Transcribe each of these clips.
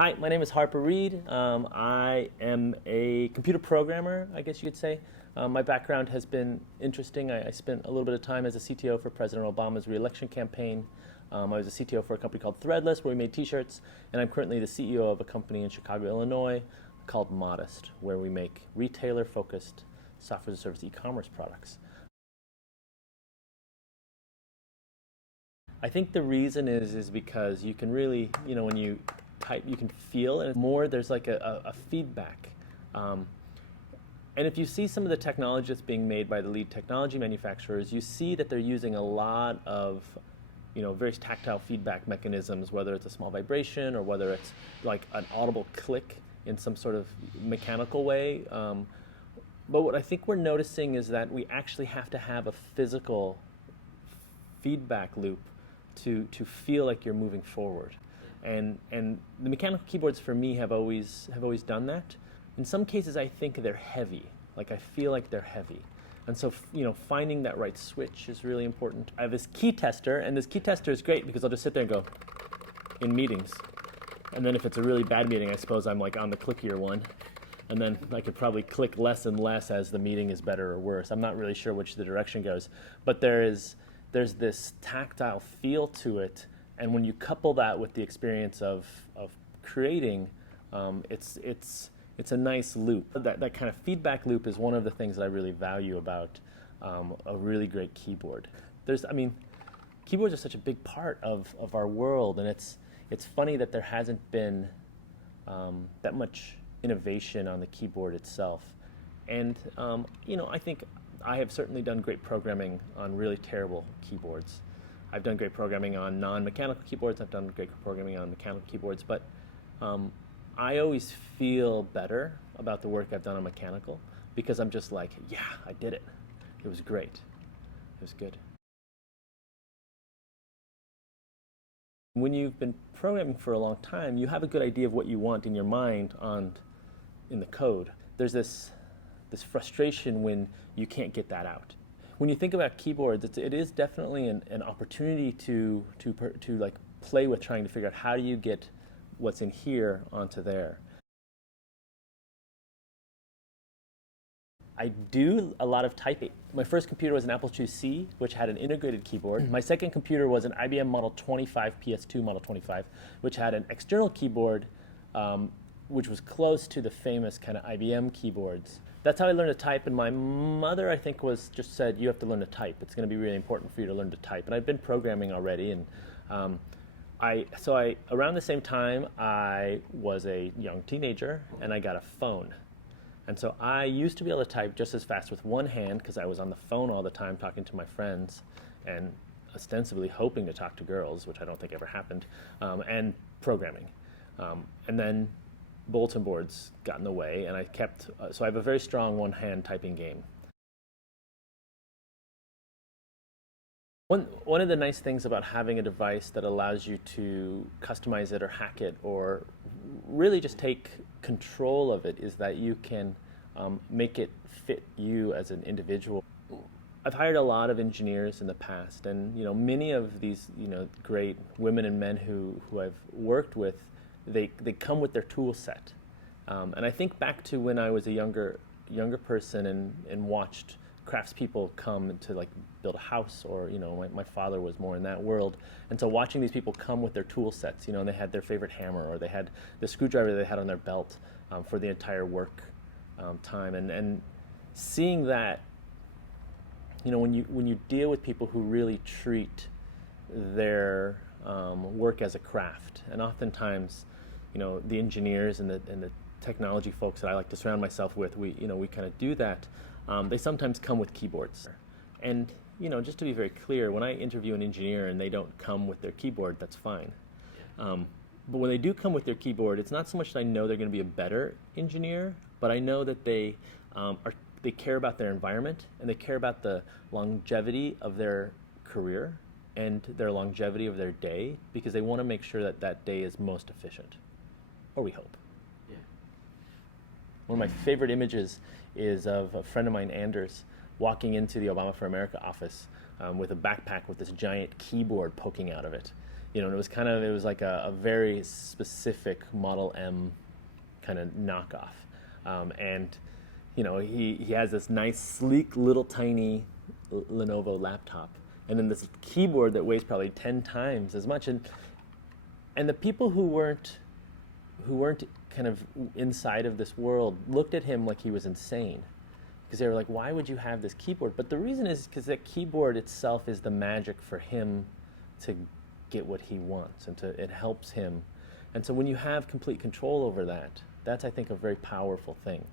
Hi, my name is Harper Reed. I am a computer programmer, I guess you could say. My background has been interesting. I spent a little bit of time as a CTO for President Obama's re-election campaign. I was a CTO for a company called Threadless, where we made t-shirts, and I'm currently the CEO of a company in Chicago, Illinois, called Modest, where we make retailer-focused software as a service e-commerce products. I think the reason is because you can really, when you type, you can feel, and more, there's like a feedback. Um, and if you see some of the technology that's being made by the lead technology manufacturers, you see that they're using a lot of, various tactile feedback mechanisms, whether it's a small vibration or whether it's like an audible click in some sort of mechanical way. But what I think we're noticing is that we actually have to have a physical feedback loop to feel like you're moving forward. And the mechanical keyboards for me have always done that. In some cases, I think they're heavy. Like I feel like they're heavy. And so, finding that right switch is really important. I have this key tester, and this key tester is great because I'll just sit there and go in meetings. And then if it's a really bad meeting, I suppose I'm like on the clickier one. And then I could probably click less and less as the meeting is better or worse. I'm not really sure which the direction goes. But there's this tactile feel to it. And when you couple that with the experience of creating, it's a nice loop. That kind of feedback loop is one of the things that I really value about a really great keyboard. Keyboards are such a big part of our world, and it's funny that there hasn't been that much innovation on the keyboard itself. And I think I have certainly done great programming on really terrible keyboards. I've done great programming on non-mechanical keyboards. I've done great programming on mechanical keyboards, but I always feel better about the work I've done on mechanical because I'm just like, yeah, I did it. It was great. It was good. When you've been programming for a long time, you have a good idea of what you want in your mind in the code. There's this frustration when you can't get that out. When you think about keyboards, it is definitely an opportunity to like play with trying to figure out how do you get what's in here onto there. I do a lot of typing. My first computer was an Apple IIc, which had an integrated keyboard. My second computer was an IBM Model 25, PS2 Model 25, which had an external keyboard, which was close to the famous kind of IBM keyboards. That's how I learned to type, and my mother, I think, just said, you have to learn to type. It's going to be really important for you to learn to type. And I'd been programming already, and around the same time, I was a young teenager, and I got a phone. And so I used to be able to type just as fast with one hand because I was on the phone all the time talking to my friends and ostensibly hoping to talk to girls, which I don't think ever happened, and programming. And then bulletin boards got in the way, and so I have a very strong one-hand typing game. One of the nice things about having a device that allows you to customize it or hack it or really just take control of it is that you can make it fit you as an individual. I've hired a lot of engineers in the past, and many of these great women and men who I've worked with, they come with their tool set. And I think back to when I was a younger person and watched craftspeople come to like build a house, or my father was more in that world, and so watching these people come with their tool sets, and they had their favorite hammer, or they had the screwdriver they had on their belt for the entire work time, and seeing that, when you deal with people who really treat their work as a craft, and oftentimes, the engineers and the technology folks that I like to surround myself with, we kind of do that. They sometimes come with keyboards. And, just to be very clear, when I interview an engineer and they don't come with their keyboard, that's fine. But when they do come with their keyboard, it's not so much that I know they're going to be a better engineer, but I know that they care about their environment, and they care about the longevity of their career and their longevity of their day, because they want to make sure that that day is most efficient. Or we hope. Yeah. One of my favorite images is of a friend of mine, Anders, walking into the Obama for America office with a backpack with this giant keyboard poking out of it. And it was like a very specific Model M kind of knockoff. And he has this nice, sleek, little tiny Lenovo laptop, and then this keyboard that weighs probably 10 times as much. And the people who weren't kind of inside of this world looked at him like he was insane, because they were like, why would you have this keyboard? But the reason is because that keyboard itself is the magic for him to get what he wants, and it helps him. And so when you have complete control over that, that's, I think, a very powerful thing.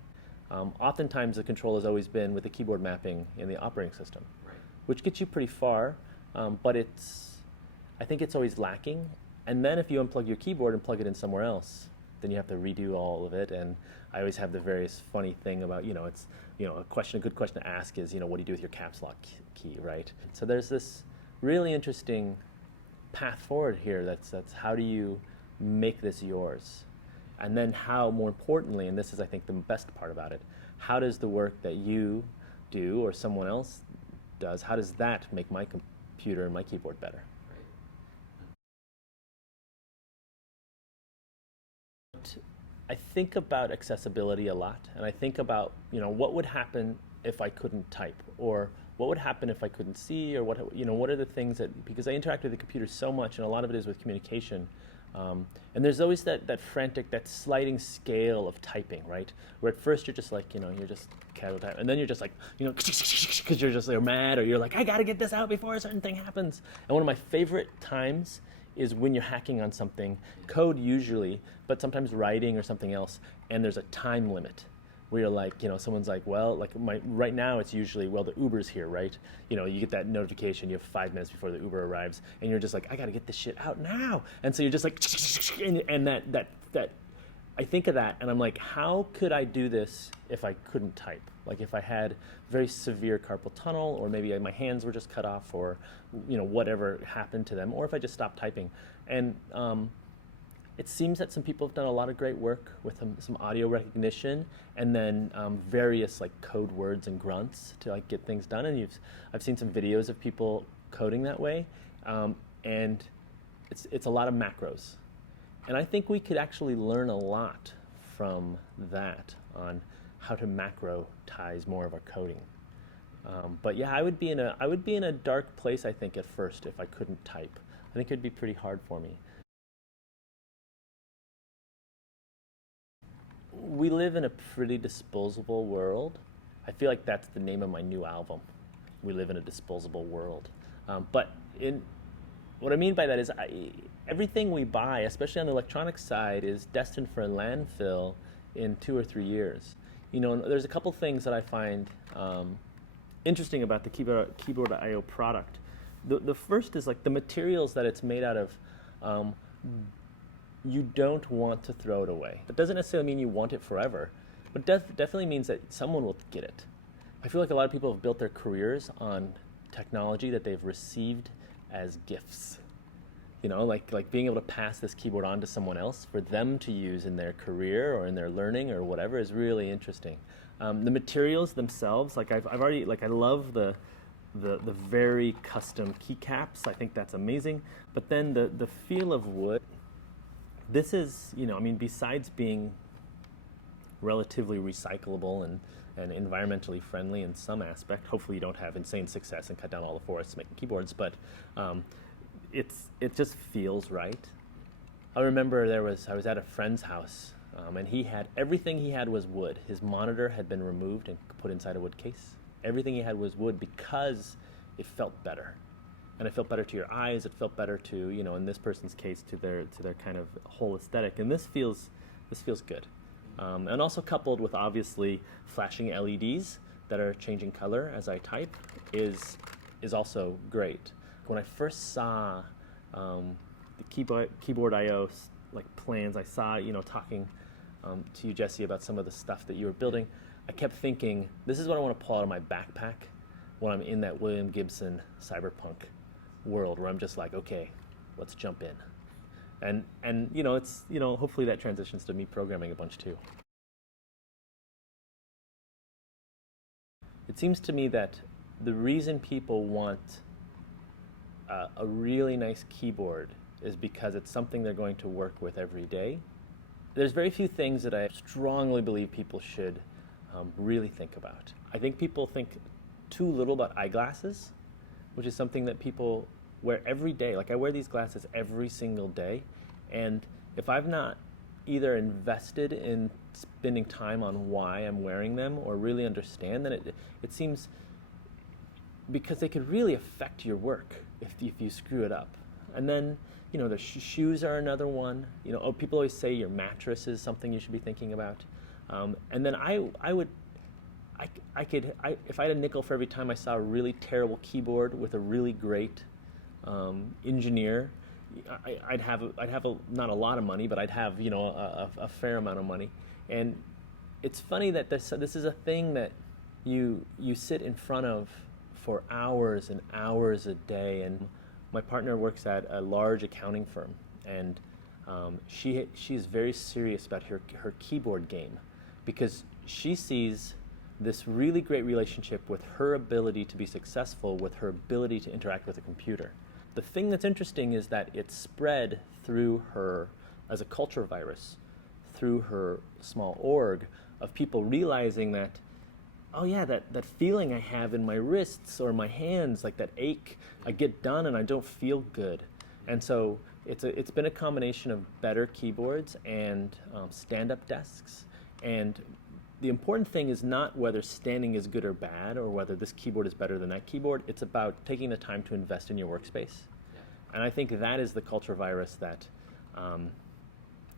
Oftentimes the control has always been with the keyboard mapping in the operating system, Right. which gets you pretty far, but I think it's always lacking. And then if you unplug your keyboard and plug it in somewhere else, then you have to redo all of it. And I always have the various funny thing about, a good question to ask is, what do you do with your caps lock key, right? So there's this really interesting path forward here. That's how do you make this yours? And then how, more importantly, and this is, I think, the best part about it, how does the work that you do or someone else does, how does that make my computer and my keyboard better? Right. I think about accessibility a lot, and I think about, what would happen if I couldn't type, or what would happen if I couldn't see, or what are the things that, because I interact with the computer so much, and a lot of it is with communication. And there's always that frantic, that sliding scale of typing, right? Where at first you're just like, you're just casual type, and then you're just like, because you're mad, or you're like, I gotta get this out before a certain thing happens. And one of my favorite times is when you're hacking on something, code usually, but sometimes writing or something else, and there's a time limit. Where you're like, someone's like, well, like right now it's usually, well, the Uber's here, right? You get that notification, you have 5 minutes before the Uber arrives, and you're just like, I gotta get this shit out now. And so you're just like, and that I think of that, and I'm like, how could I do this if I couldn't type? Like if I had very severe carpal tunnel, or maybe my hands were just cut off, or whatever happened to them, or if I just stopped typing. And it seems that some people have done a lot of great work with some audio recognition, and then various like code words and grunts to like get things done. And I've seen some videos of people coding that way, and it's a lot of macros. And I think we could actually learn a lot from that on how to macrotize more of our coding. But yeah, I would be in a dark place, I think, at first if I couldn't type. I think it'd be pretty hard for me. We live in a pretty disposable world. I feel like that's the name of my new album. We live in a disposable world. But what I mean by that is everything we buy, especially on the electronics side, is destined for a landfill in 2 or 3 years. There's a couple things that I find interesting about the Keyboard.io product. The first is like the materials that it's made out of. You don't want to throw it away. That doesn't necessarily mean you want it forever, but definitely means that someone will get it. I feel like a lot of people have built their careers on technology that they've received as gifts. Like being able to pass this keyboard on to someone else for them to use in their career or in their learning or whatever is really interesting. The materials themselves, like I've already, like I love the very custom keycaps. I think that's amazing. But then the feel of wood. This is, besides being relatively recyclable and environmentally friendly in some aspect, hopefully you don't have insane success and cut down all the forests making keyboards, but it just feels right. I remember I was at a friend's house, and everything he had was wood. His monitor had been removed and put inside a wood case. Everything he had was wood because it felt better. And it felt better to your eyes. It felt better to, in this person's case, to their kind of whole aesthetic. And this feels good. And also coupled with obviously flashing LEDs that are changing color as I type is also great. When I first saw the Keyboard.io like plans, I saw talking to you, Jesse, about some of the stuff that you were building. I kept thinking, this is what I want to pull out of my backpack when I'm in that William Gibson cyberpunk world, where I'm just like, okay, let's jump in. And it's hopefully that transitions to me programming a bunch too. It seems to me that the reason people want a really nice keyboard is because it's something they're going to work with every day. There's very few things that I strongly believe people should really think about. I think people think too little about eyeglasses, which is something that people wear every day. Like I wear these glasses every single day, and if I've not either invested in spending time on why I'm wearing them or really understand, then it seems, because they could really affect your work if you screw it up. And then, the shoes are another one. People always say your mattress is something you should be thinking about. And then if I had a nickel for every time I saw a really terrible keyboard with a really great engineer, I'd have not a lot of money, but I'd have a fair amount of money. And it's funny that this is a thing that you sit in front of for hours and hours a day. And my partner works at a large accounting firm, and she is very serious about her keyboard game, because she sees this really great relationship with her ability to be successful, with her ability to interact with a computer. The thing that's interesting is that it's spread through her as a culture virus, through her small org, of people realizing that, oh yeah, that feeling I have in my wrists or my hands, like that ache, I get done and I don't feel good. And so it's been a combination of better keyboards and stand-up desks. And the important thing is not whether standing is good or bad, or whether this keyboard is better than that keyboard. It's about taking the time to invest in your workspace. Yeah. And I think that is the culture virus that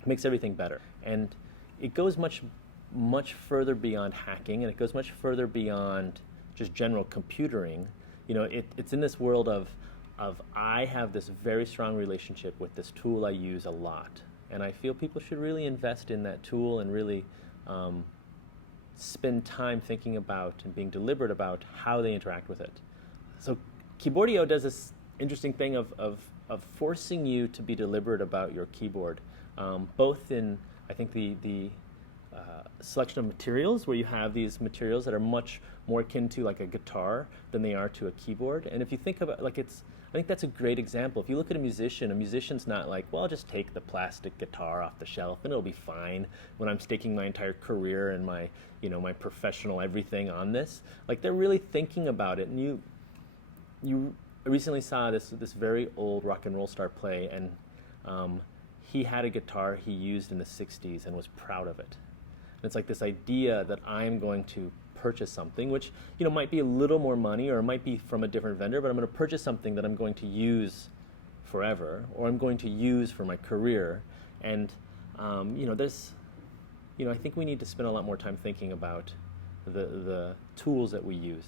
makes everything better. And it goes much further beyond hacking, and it goes much further beyond just general computering. It's in this world of I have this very strong relationship with this tool I use a lot. And I feel people should really invest in that tool and really spend time thinking about and being deliberate about how they interact with it. So Keyboardio does this interesting thing of forcing you to be deliberate about your keyboard, both in, I think, the selection of materials, where you have these materials that are much more akin to like a guitar than they are to a keyboard. And if you think about, I think that's a great example. If you look at a musician's not like, well, I'll just take the plastic guitar off the shelf and it'll be fine when I'm staking my entire career and my professional everything on this. Like, they're really thinking about it. And you recently saw this very old rock and roll star play, and he had a guitar he used in the 60s and was proud of it. And it's like this idea that I'm going to purchase something, which might be a little more money, or it might be from a different vendor, but I'm going to purchase something that I'm going to use forever, or I'm going to use for my career. And I think we need to spend a lot more time thinking about the tools that we use.